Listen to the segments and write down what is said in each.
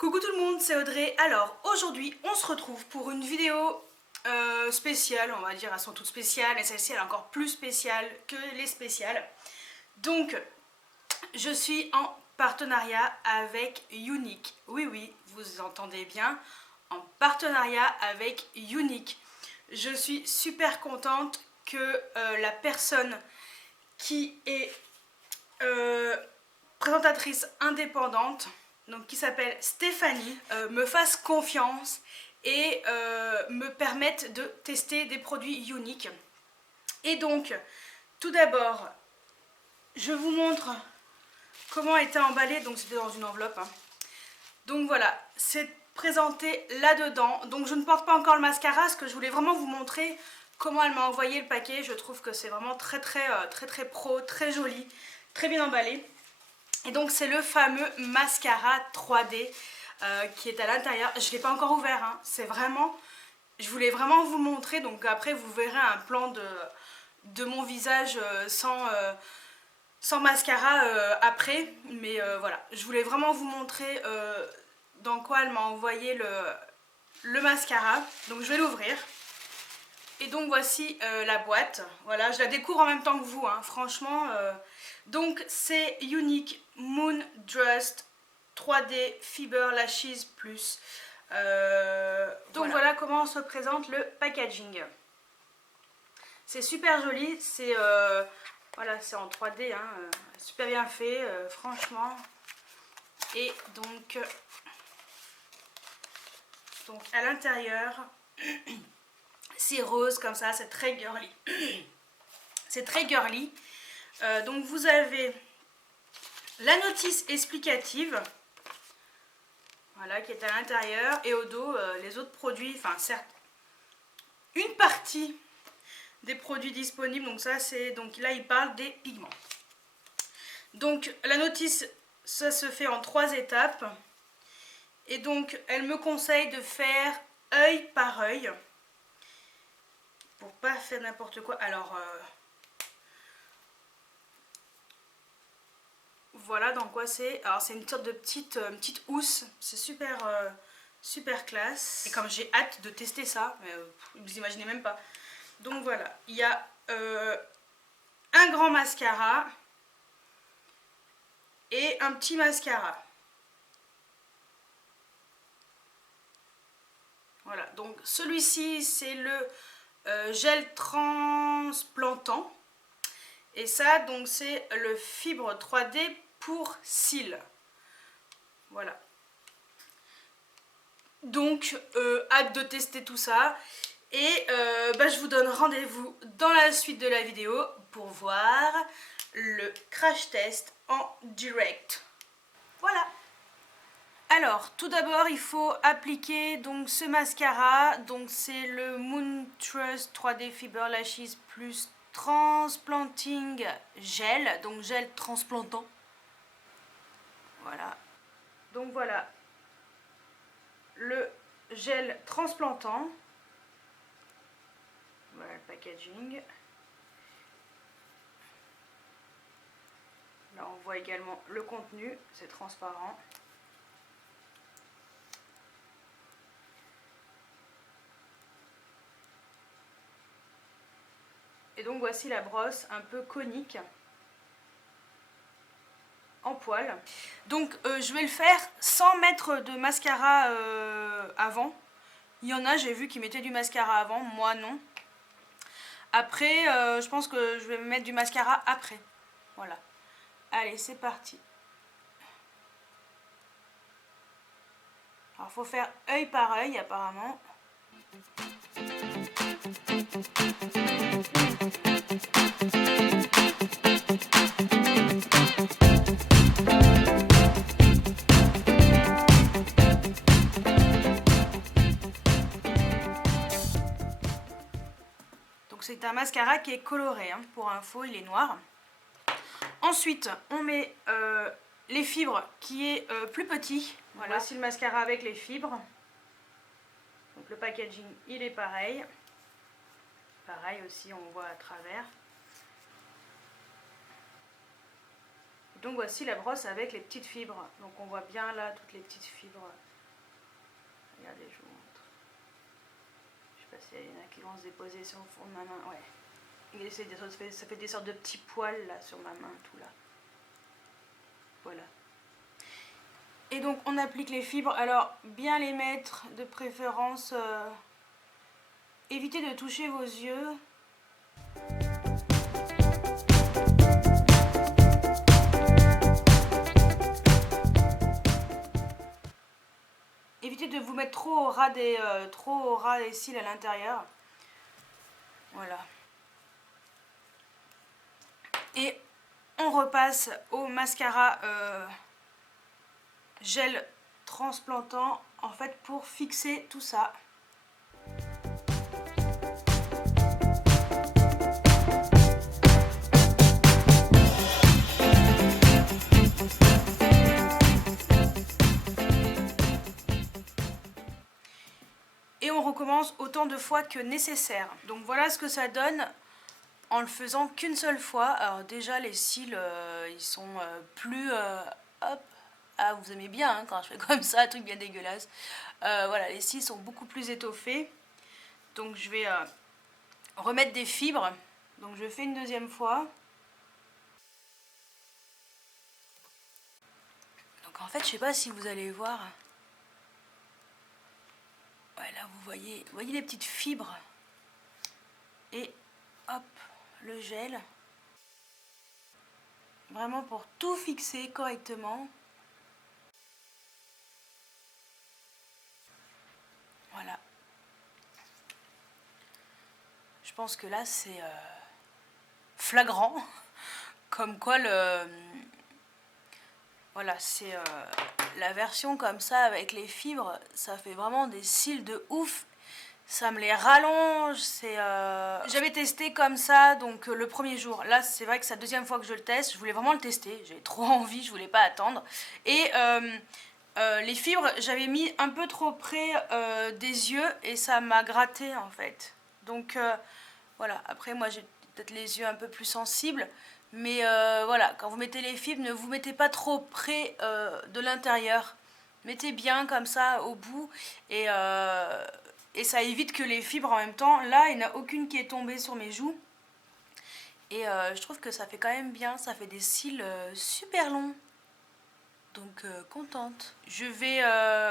Coucou tout le monde, c'est Audrey. Alors aujourd'hui on se retrouve pour une vidéo spéciale, on va dire, elles sont toutes spéciales et celle-ci elle est encore plus spéciale que les spéciales. Donc je suis en partenariat avec Younique. Oui, vous entendez bien, en partenariat avec Younique. Je suis super contente que la personne qui est présentatrice indépendante, donc qui s'appelle Stéphanie, me fasse confiance et me permette de tester des produits Younique. Et donc, tout d'abord, je vous montre comment était emballé. Donc c'était dans une enveloppe. Donc voilà, c'est présenté là-dedans. Donc je ne porte pas encore le mascara, parce que je voulais vraiment vous montrer comment elle m'a envoyé le paquet. Je trouve que c'est vraiment très pro, très joli, très bien emballé. Et donc c'est le fameux mascara 3D qui est à l'intérieur. Je ne l'ai pas encore ouvert, hein. C'est vraiment... Je voulais vraiment vous montrer, donc après vous verrez un plan de mon visage sans mascara après. Mais voilà, je voulais vraiment vous montrer dans quoi elle m'a envoyé le mascara. Donc je vais l'ouvrir. Et donc voici la boîte. Voilà, je la découvre en même temps que vous, hein. Franchement... Donc c'est Younique Moon Dust 3D Fiber Lashes Plus. Donc voilà comment se présente le packaging. C'est super joli, c'est voilà, c'est en 3D, hein, super bien fait, franchement. Et donc à l'intérieur, c'est rose comme ça, c'est très girly. C'est très girly. Donc vous avez la notice explicative, voilà, qui est à l'intérieur, et au dos les autres produits, enfin certes une partie des produits disponibles. Donc ça c'est, donc là il parle des pigments. Donc la notice, ça se fait en 3 étapes, et donc elle me conseille de faire œil par œil pour pas faire n'importe quoi. Alors voilà dans quoi c'est. Alors c'est une sorte de petite housse. C'est super, super classe. Et comme j'ai hâte de tester ça, vous imaginez même pas. Donc voilà, il y a un grand mascara et un petit mascara. Voilà, donc celui-ci c'est le gel transplantant. Et ça, donc c'est le fibre 3D pour cils. Voilà. Donc, hâte de tester tout ça. Et je vous donne rendez-vous dans la suite de la vidéo pour voir le crash test en direct. Voilà. Alors, tout d'abord, il faut appliquer donc ce mascara. Donc, c'est le Moon Trust 3D Fiber Lashes Plus Transplanting Gel. Donc, gel transplantant. Voilà. Donc, voilà. Le gel transplantant. Voilà le packaging. Là, on voit également le contenu. C'est transparent. Et donc voici la brosse un peu conique en poil. Donc je vais le faire sans mettre de mascara avant. Il y en a, j'ai vu qui mettaient du mascara avant, moi non. Après, je pense que je vais mettre du mascara après. Voilà. Allez, c'est parti. Alors, faut faire œil par œil apparemment. Donc c'est un mascara qui est coloré, hein. Pour info, il est noir. Ensuite, on met les fibres qui est plus petit. Voilà. Voici le mascara avec les fibres. Donc le packaging, il est pareil. Pareil aussi, on voit à travers. Donc voici la brosse avec les petites fibres. Donc on voit bien là toutes les petites fibres Regardez, je vous montre. Je sais pas s'il y en a qui vont se déposer sur le fond de ma main. Ouais. Ça fait des sortes de petits poils là sur ma main, tout là. Voilà. Et donc on applique les fibres. Alors bien les mettre, de préférence. Évitez de toucher vos yeux. Évitez de vous mettre trop au ras des cils à l'intérieur. Voilà. Et on repasse au mascara gel transplantant, en fait, pour fixer tout ça. Et on recommence autant de fois que nécessaire. Donc voilà ce que ça donne en le faisant qu'une seule fois. Alors déjà les cils ils sont plus hop. Ah, vous aimez bien hein, quand je fais comme ça, un truc bien dégueulasse. Voilà, les cils sont beaucoup plus étoffés. Donc je vais remettre des fibres. Donc je fais une deuxième fois. Donc en fait je sais pas si vous allez voir. Ouais, là vous voyez les petites fibres. Et hop, le gel. Vraiment pour tout fixer correctement. Voilà. Je pense que là c'est flagrant. Comme quoi voilà, c'est la version comme ça avec les fibres, ça fait vraiment des cils de ouf. Ça me les rallonge, c'est... J'avais testé comme ça, donc le premier jour. Là, c'est vrai que c'est la deuxième fois que je le teste. Je voulais vraiment le tester, j'avais trop envie, je voulais pas attendre. Et les fibres, j'avais mis un peu trop près des yeux et ça m'a gratté en fait. Donc voilà, après moi j'ai peut-être les yeux un peu plus sensibles. Mais voilà, quand vous mettez les fibres, ne vous mettez pas trop près de l'intérieur. Mettez bien comme ça au bout et ça évite que les fibres en même temps. Là, il n'y en a aucune qui est tombée sur mes joues. Et je trouve que ça fait quand même bien, ça fait des cils super longs. Donc contente. Je vais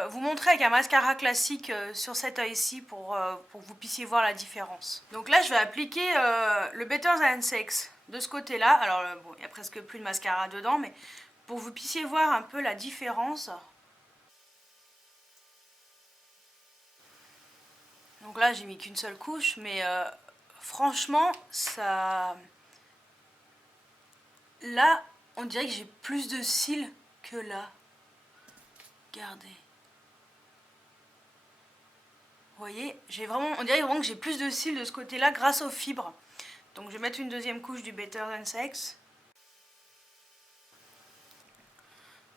vous montrer avec un mascara classique sur cet œil-ci pour que vous puissiez voir la différence. Donc là, je vais appliquer le Better Than Sex de ce côté-là. Alors bon, il n'y a presque plus de mascara dedans, mais pour que vous puissiez voir un peu la différence. Donc là, j'ai mis qu'une seule couche, mais franchement, ça... Là, on dirait que j'ai plus de cils que là. Regardez. Vous voyez, on dirait vraiment que j'ai plus de cils de ce côté-là grâce aux fibres. Donc je vais mettre une deuxième couche du Better Than Sex.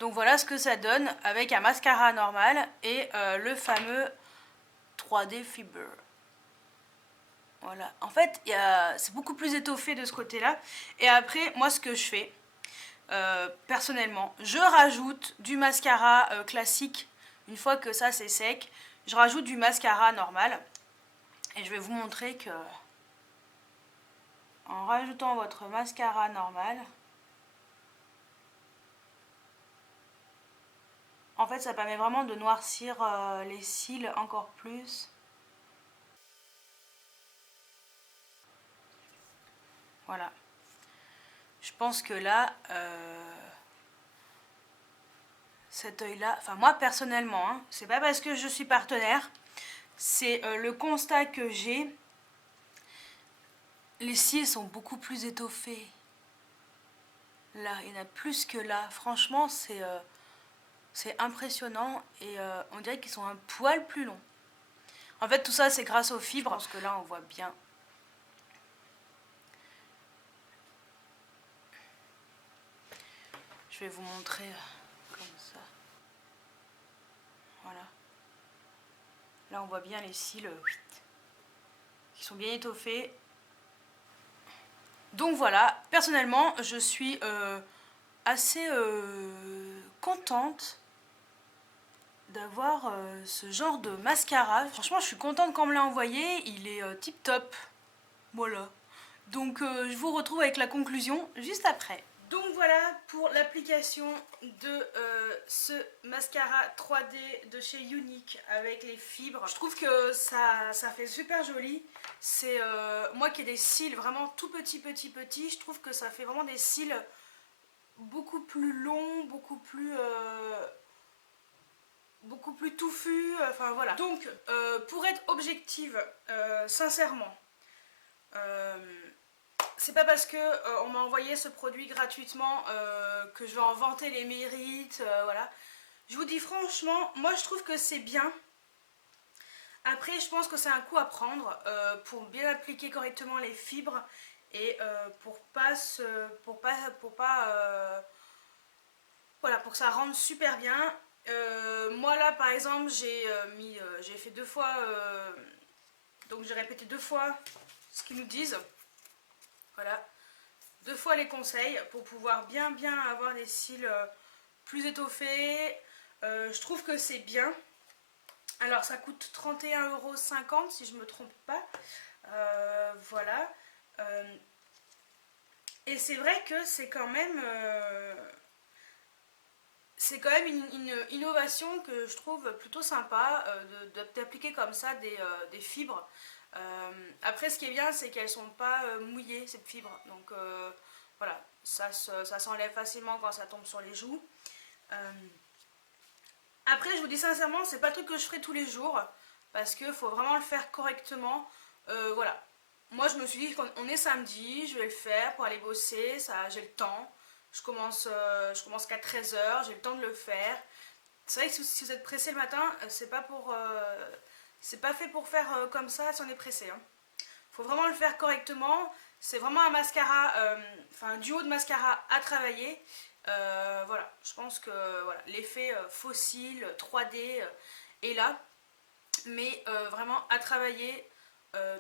Donc voilà ce que ça donne avec un mascara normal et le fameux 3D Fiber. Voilà, en fait, c'est beaucoup plus étoffé de ce côté-là. Et après, moi ce que je fais, personnellement, je rajoute du mascara classique. Une fois que ça c'est sec, je rajoute du mascara normal. Et je vais vous montrer que en rajoutant votre mascara normal, en fait ça permet vraiment de noircir les cils encore plus. Voilà. Je pense que là, cet œil-là, enfin moi personnellement, hein, c'est pas parce que je suis partenaire, c'est le constat que j'ai. Les cils sont beaucoup plus étoffés. Là, il y en a plus que là. Franchement, c'est impressionnant et on dirait qu'ils sont un poil plus longs. En fait, tout ça, c'est grâce aux fibres, parce que là, on voit bien. Je vais vous montrer comme ça. Voilà. Là, on voit bien les cils qui sont bien étoffés. Donc voilà, personnellement, je suis assez contente d'avoir ce genre de mascara. Franchement, je suis contente qu'on me l'a envoyé, il est tip top. Voilà. Donc je vous retrouve avec la conclusion juste après. Donc voilà pour l'application de ce mascara 3D de chez Younique avec les fibres. Je trouve que ça fait super joli. C'est moi qui ai des cils vraiment tout petits, je trouve que ça fait vraiment des cils beaucoup plus longs, beaucoup plus touffus. Enfin voilà. Donc pour être objective, sincèrement, c'est pas parce que on m'a envoyé ce produit gratuitement que je vais en vanter les mérites, voilà. Je vous dis franchement, moi je trouve que c'est bien. Après, je pense que c'est un coup à prendre pour bien appliquer correctement les fibres et voilà, pour que ça rentre super bien. Moi là, par exemple, j'ai fait 2 fois, donc j'ai répété 2 fois ce qu'ils nous disent. Voilà, 2 fois les conseils pour pouvoir bien avoir des cils plus étoffés. Je trouve que c'est bien. Alors ça coûte 31,50 € si je me trompe pas. Voilà. Et c'est vrai que c'est quand même une innovation que je trouve plutôt sympa d'appliquer comme ça des fibres. Après, ce qui est bien, c'est qu'elles sont pas mouillées, cette fibre. Donc voilà, ça s'enlève facilement quand ça tombe sur les joues. Après, je vous dis sincèrement, c'est pas le truc que je ferai tous les jours parce qu'il faut vraiment le faire correctement. Voilà. Moi, je me suis dit qu'on est samedi, je vais le faire pour aller bosser, ça, j'ai le temps. Je commence qu'à 13 h, j'ai le temps de le faire. C'est vrai que si vous êtes pressé le matin, c'est pas fait pour faire comme ça si on est pressé. Hein. Faut vraiment le faire correctement. C'est vraiment un mascara, un duo de mascara à travailler. Voilà, je pense que voilà, l'effet fossile 3D est là, mais vraiment à travailler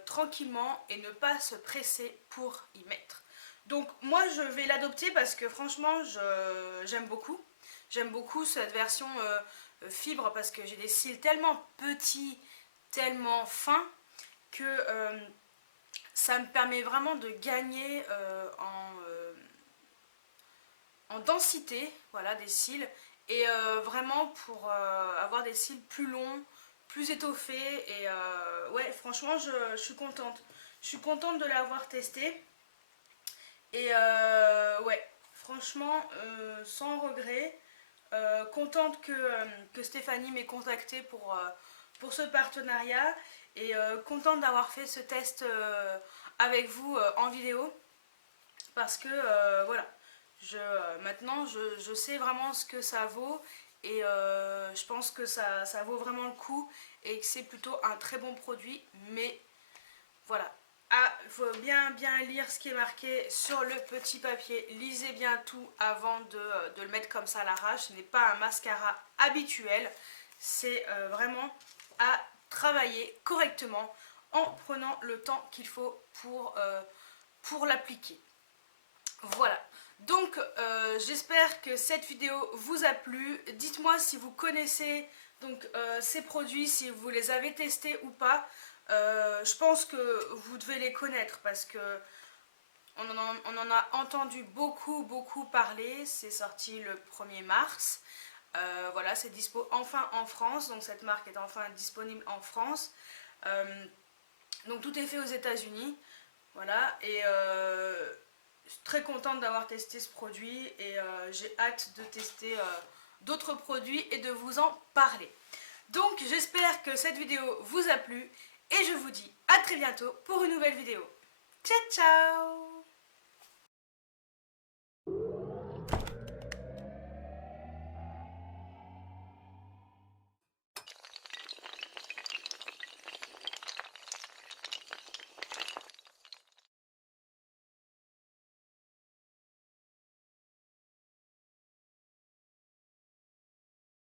tranquillement et ne pas se presser pour y mettre. Donc moi je vais l'adopter parce que franchement j'aime beaucoup. J'aime beaucoup cette version fibre parce que j'ai des cils tellement petits, tellement fins que ça me permet vraiment de gagner en densité, voilà, des cils, et vraiment pour avoir des cils plus longs, plus étoffés, et ouais, franchement, je suis contente. Je suis contente de l'avoir testé, et ouais, franchement, sans regret, contente que Stéphanie m'ait contactée pour ce partenariat, et contente d'avoir fait ce test avec vous en vidéo, parce que voilà, maintenant je sais vraiment ce que ça vaut et je pense que ça vaut vraiment le coup et que c'est plutôt un très bon produit, mais voilà. Ah, il faut bien lire ce qui est marqué sur le petit papier, lisez bien tout avant de le mettre comme ça à l'arrache. Ce n'est pas un mascara habituel, c'est vraiment à travailler correctement en prenant le temps qu'il faut pour l'appliquer. Voilà, donc j'espère que cette vidéo vous a plu. Dites-moi si vous connaissez donc, ces produits, si vous les avez testés ou pas. Je pense que vous devez les connaître parce que on en a entendu beaucoup parler. C'est sorti le 1er mars. Voilà, c'est dispo enfin en France, donc cette marque est enfin disponible en France. Donc tout est fait aux États-Unis. Voilà, et je suis très contente d'avoir testé ce produit et j'ai hâte de tester d'autres produits et de vous en parler. Donc j'espère que cette vidéo vous a plu et je vous dis à très bientôt pour une nouvelle vidéo. Ciao ciao!